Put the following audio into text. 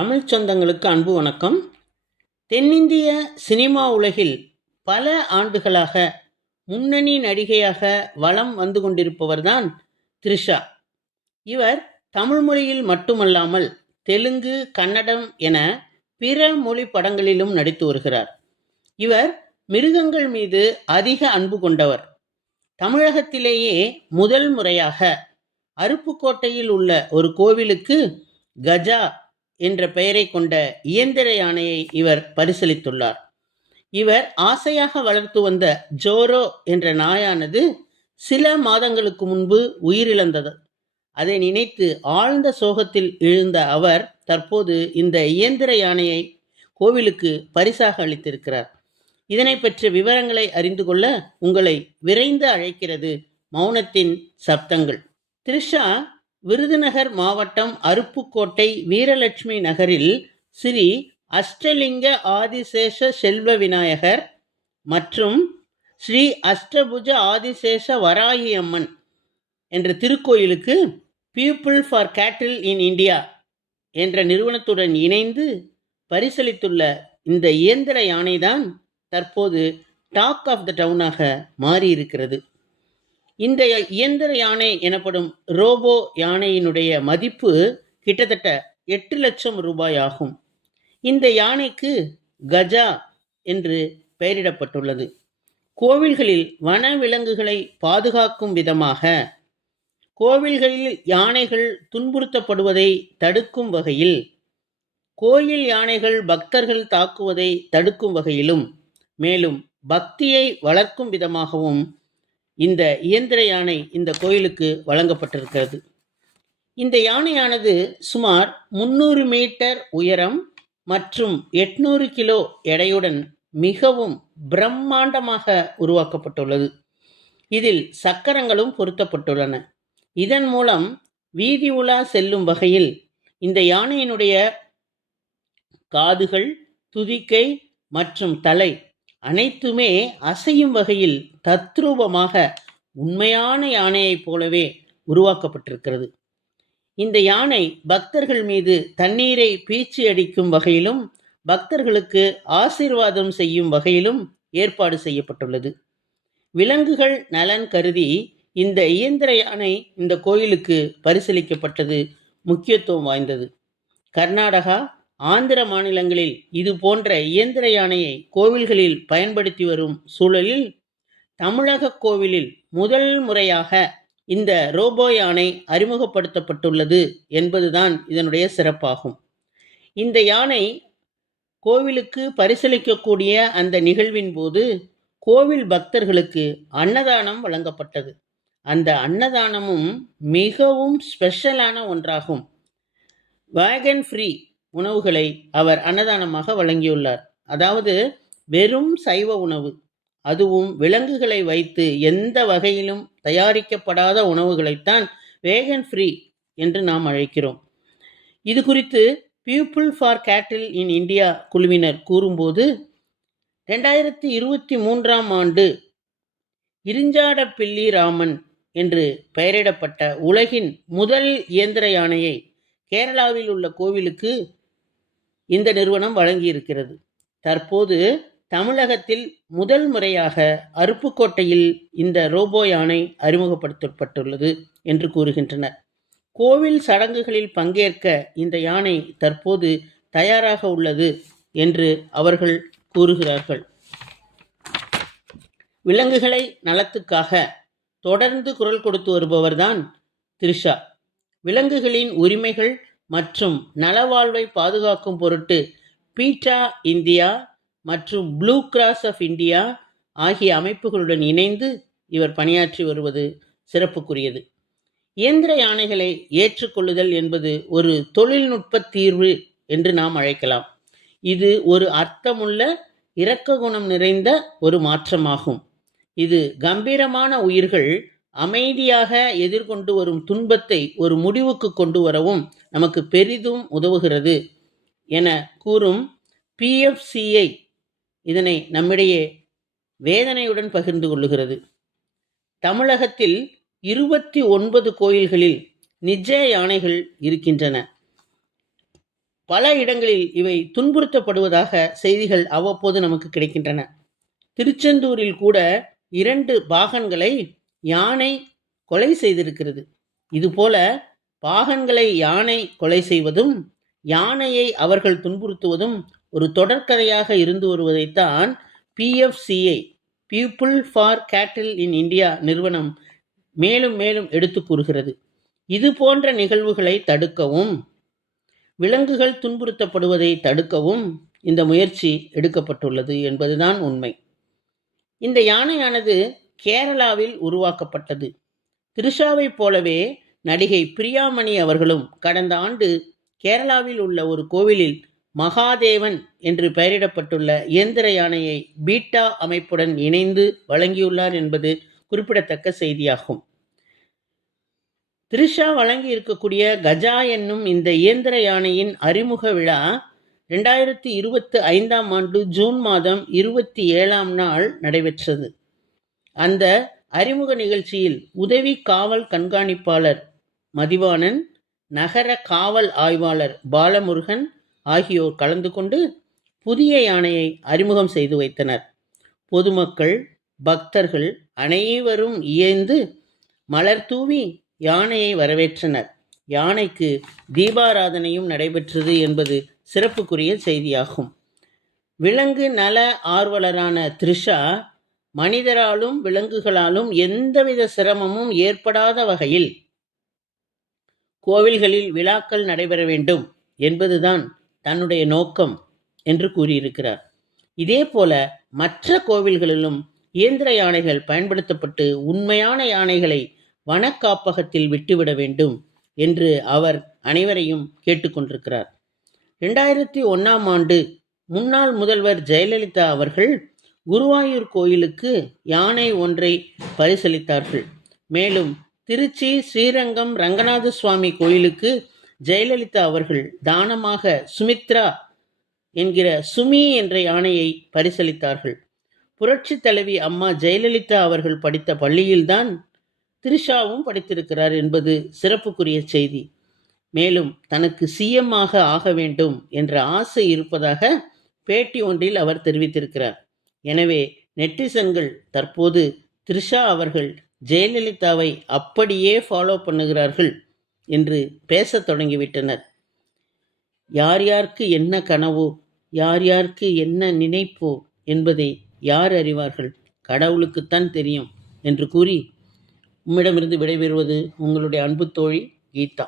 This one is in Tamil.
தமிழ் சொந்தங்களுக்கு அன்பு வணக்கம். தென்னிந்திய சினிமா உலகில் பல ஆண்டுகளாக முன்னணி நடிகையாக வலம் வந்து கொண்டிருப்பவர்தான் த்ரிஷா. இவர் தமிழ் மொழியில் மட்டுமல்லாமல் தெலுங்கு கன்னடம் என பிற மொழி படங்களிலும் நடித்து வருகிறார். இவர் மிருகங்கள் மீது அதிக அன்பு கொண்டவர். தமிழகத்திலேயே முதல் முறையாக அருப்புக்கோட்டையில் உள்ள ஒரு கோவிலுக்கு கஜா என்ற பெயரை கொண்ட இயந்திர யானையை இவர் பரிசீலித்துள்ளார். இவர் ஆசையாக வளர்த்து வந்த ஜோரோ என்ற நாயானது சில மாதங்களுக்கு முன்பு உயிரிழந்தது. அதை நினைத்து ஆழ்ந்த சோகத்தில் எழுந்த அவர் தற்போது இந்த இயந்திர யானையை கோவிலுக்கு பரிசாக அளித்திருக்கிறார். இதனை பற்றிய விவரங்களை அறிந்து கொள்ள உங்களை விரைந்து அழைக்கிறது மௌனத்தின் சப்தங்கள். த்ரிஷா விருதுநகர் மாவட்டம் அருப்புக்கோட்டை வீரலட்சுமி நகரில் ஸ்ரீ அஷ்டலிங்க ஆதிசேஷ செல்வ விநாயகர் மற்றும் ஸ்ரீ அஷ்டபுஜ ஆதிசேஷ வராகி அம்மன் என்ற திருக்கோயிலுக்கு பீப்புள் ஃபார் கேட்டில் இன் இந்தியா என்ற நிறுவனத்துடன் இணைந்து பரிசளித்துள்ள இந்த இயந்திர யானைதான் தற்போது டாக் ஆஃப் த டவுனாக மாறியிருக்கிறது. இந்த இயந்திர யானை எனப்படும் ரோபோ யானையினுடைய மதிப்பு கிட்டத்தட்ட எட்டு லட்சம் ரூபாய் ஆகும். இந்த யானைக்கு கஜா என்று பெயரிடப்பட்டுள்ளது. கோவில்களில் வன விலங்குகளை பாதுகாக்கும் விதமாக கோவில்களில் யானைகள் துன்புறுத்தப்படுவதை தடுக்கும் வகையில் கோயில் யானைகள் பக்தர்கள் தாக்குவதை தடுக்கும் வகையிலும் மேலும் பக்தியை வளர்க்கும் விதமாகவும் இந்த இயந்திர யானை இந்த கோயிலுக்கு வழங்கப்பட்டிருக்கிறது. இந்த யானையானது சுமார் முந்நூறு மீட்டர் உயரம் மற்றும் எட்நூறு கிலோ எடையுடன் மிகவும் பிரம்மாண்டமாக உருவாக்கப்பட்டுள்ளது. இதில் சக்கரங்களும் பொருத்தப்பட்டுள்ளன. இதன் மூலம் வீதி உலா செல்லும் வகையில் இந்த யானையினுடைய காதுகள் துதிக்கை மற்றும் தலை அனைத்துமே அசையும் வகையில் தத்ரூபமாக உண்மையான யானையைப் போலவே உருவாக்கப்பட்டிருக்கிறது. இந்த யானை பக்தர்கள் மீது தண்ணீரை பீச்சி அடிக்கும் வகையிலும் பக்தர்களுக்கு ஆசீர்வாதம் செய்யும் வகையிலும் ஏற்பாடு செய்யப்பட்டுள்ளது. விலங்குகள் நலன் கருதி இந்த இயந்திர யானை இந்த கோயிலுக்கு பரிசீலிக்கப்பட்டது முக்கியத்துவம் வாய்ந்தது. கர்நாடகா ஆந்திர மாநிலங்களில் இது போன்ற இயந்திர யானையை கோவில்களில் பயன்படுத்தி வரும் சூழலில் தமிழக கோவிலில் முதல் முறையாக இந்த ரோபோ யானை அறிமுகப்படுத்தப்பட்டுள்ளது என்பதுதான் இதனுடைய சிறப்பாகும். இந்த யானை கோவிலுக்கு பரிசளிக்கக்கூடிய அந்த நிகழ்வின் போது கோவில் பக்தர்களுக்கு அன்னதானம் வழங்கப்பட்டது. அந்த அன்னதானமும் மிகவும் ஸ்பெஷலான ஒன்றாகும். வேகன் ஃப்ரீ உணவுகளை அவர் அன்னதானமாக வழங்கியுள்ளார். அதாவது வெறும் சைவ உணவு அதுவும் விலங்குகளை வைத்து எந்த வகையிலும் தயாரிக்கப்படாத உணவுகளைத்தான் வேகன் ஃப்ரீ என்று நாம் அழைக்கிறோம். இது குறித்து பீப்புள் ஃபார் கேட்டில் இன் இந்தியா குழுவினர் கூறும்போது ரெண்டாயிரத்தி இருபத்தி மூன்றாம் ஆண்டு இரிஞ்சாடப்பிள்ளி ராமன் என்று பெயரிடப்பட்ட உலகின் முதல் இயந்திர யானையை கேரளாவில் உள்ள கோவிலுக்கு இந்த நிறுவனம் வழங்கியிருக்கிறது. தற்போது தமிழகத்தில் முதல் முறையாக அருப்புக்கோட்டையில் இந்த ரோபோ யானை அறிமுகப்படுத்தப்பட்டுள்ளது என்று கூறுகின்றனர். கோவில் சடங்குகளில் பங்கேற்க இந்த யானை தற்போது தயாராக உள்ளது என்று அவர்கள் கூறுகிறார்கள். விலங்குகளை நலத்துக்காக தொடர்ந்து குரல் கொடுத்து வருபவர்தான் த்ரிஷா. விலங்குகளின் உரிமைகள் மற்றும் நலவாழ்வை பாதுகாக்கும் பொருட்டு பீட்டா இந்தியா மற்றும் ப்ளூ கிராஸ் ஆஃப் இந்தியா ஆகிய அமைப்புகளுடன் இணைந்து இவர் பணியாற்றி வருவது சிறப்புக்குரியது. இயந்திர யானைகளை ஏற்றுக்கொள்ளுதல் என்பது ஒரு தொழில்நுட்ப தீர்வு என்று நாம் அழைக்கலாம். இது ஒரு அர்த்தமுள்ள இரக்க குணம் நிறைந்த ஒரு மாற்றமாகும். இது கம்பீரமான உயிர்கள் அமைதியாக எதிர்கொண்டு வரும் துன்பத்தை ஒரு முடிவுக்கு கொண்டு வரவும் நமக்கு பெரிதும் உதவுகிறது என கூறும் பிஎஃப்சிஐ இதனை நம்மிடையே வேதனையுடன் பகிர்ந்து கொள்ளுகிறது. தமிழகத்தில் இருபத்தி ஒன்பது கோயில்களில் நிஜ யானைகள் இருக்கின்றன. பல இடங்களில் இவை துன்புறுத்தப்படுவதாக செய்திகள் அவ்வப்போது நமக்கு கிடைக்கின்றன. திருச்செந்தூரில் கூட இரண்டு பாகன்களை யானை கொலை செய்திருக்கிறது. இதுபோல பாகன்களை யானை கொலை செய்வதும் யானையை அவர்கள் துன்புறுத்துவதும் ஒரு தொடர்கதையாக இருந்து வருவதைத்தான் பிஎஃப்சிஐ பீப்புள் ஃபார் கேட்டில் இன் இந்தியா நிறுவனம் மேலும் மேலும் எடுத்து கூறுகிறது. இது போன்ற நிகழ்வுகளை தடுக்கவும் விலங்குகள் துன்புறுத்தப்படுவதை தடுக்கவும் இந்த முயற்சி எடுக்கப்பட்டுள்ளது என்பதுதான் உண்மை. இந்த யானையானது கேரளாவில் உருவாக்கப்பட்டது. திரிஷாவைப் போலவே நடிகை பிரியாமணி அவர்களும் கடந்த ஆண்டு கேரளாவில் உள்ள ஒரு கோவிலில் மகாதேவன் என்று பெயரிடப்பட்டுள்ள இயந்திர யானையை பீட்டா அமைப்புடன் இணைந்து வழங்கியுள்ளார் என்பது குறிப்பிடத்தக்க செய்தியாகும். திரிஷா வழங்கி இருக்கக்கூடிய கஜா என்னும் இந்த இயந்திர யானையின் அறிமுக விழா ரெண்டாயிரத்தி இருபத்தி ஐந்தாம் ஆண்டு ஜூன் மாதம் இருபத்தி ஏழாம் நாள் நடைபெற்றது. அந்த அறிமுக நிகழ்ச்சியில் உதவி காவல் கண்காணிப்பாளர் மதிவாணன் நகர காவல் ஆய்வாளர் பாலமுருகன் ஆகியோர் கலந்து கொண்டு புதிய யானையை அறிமுகம் செய்து வைத்தனர். பொதுமக்கள் பக்தர்கள் அனைவரும் இயைந்து மலர் தூவி யானையை வரவேற்றனர். யானைக்கு தீபாராதனையும் நடைபெற்றது என்பது சிறப்புக்குரிய செய்தியாகும். விலங்கு நல ஆர்வலரான த்ரிஷா மனிதராலும் விலங்குகளாலும் எந்தவித சிரமமும் ஏற்படாத வகையில் கோவில்களில் விழாக்கள் நடைபெற வேண்டும் என்பதுதான் தன்னுடைய நோக்கம் என்று கூறியிருக்கிறார். இதே போல மற்ற கோவில்களிலும் இயந்திர யானைகள் பயன்படுத்தப்பட்டு உண்மையான யானைகளை வனக்காப்பகத்தில் விட்டுவிட வேண்டும் என்று அவர் அனைவரையும் கேட்டுக்கொண்டிருக்கிறார் ரெண்டாயிரத்தி ஒன்றாம் ஆண்டு முன்னாள் முதல்வர் ஜெயலலிதா அவர்கள் குருவாயூர் கோயிலுக்கு யானை ஒன்றை பரிசளித்தார்கள். மேலும் திருச்சி ஸ்ரீரங்கம் ரங்கநாத சுவாமி கோயிலுக்கு ஜெயலலிதா அவர்கள் தானமாக சுமித்ரா என்கிற சுமி என்ற யானையை பரிசளித்தார்கள். புரட்சி தலைவி அம்மா ஜெயலலிதா அவர்கள் படித்த பள்ளியில்தான் திரிஷாவும் படித்திருக்கிறார் என்பது சிறப்புக்குரிய செய்தி. மேலும் தனக்கு சிஎம்மாக ஆக வேண்டும் என்ற ஆசை இருப்பதாக பேட்டி ஒன்றில் அவர் தெரிவித்திருக்கிறார். எனவே நெட்டிசன்கள் தற்போது த்ரிஷா அவர்கள் ஜெயலலிதாவை அப்படியே ஃபாலோ பண்ணுகிறார்கள் என்று பேசத் தொடங்கிவிட்டனர். யார் யாருக்கு என்ன கனவோ யார் யாருக்கு என்ன நினைப்போ என்பதை யார் அறிவார்கள்? கடவுளுக்குத்தான் தெரியும் என்று கூறி உம்மிடமிருந்து விடைபெறுவது உங்களுடைய அன்பு தோழி கீதா.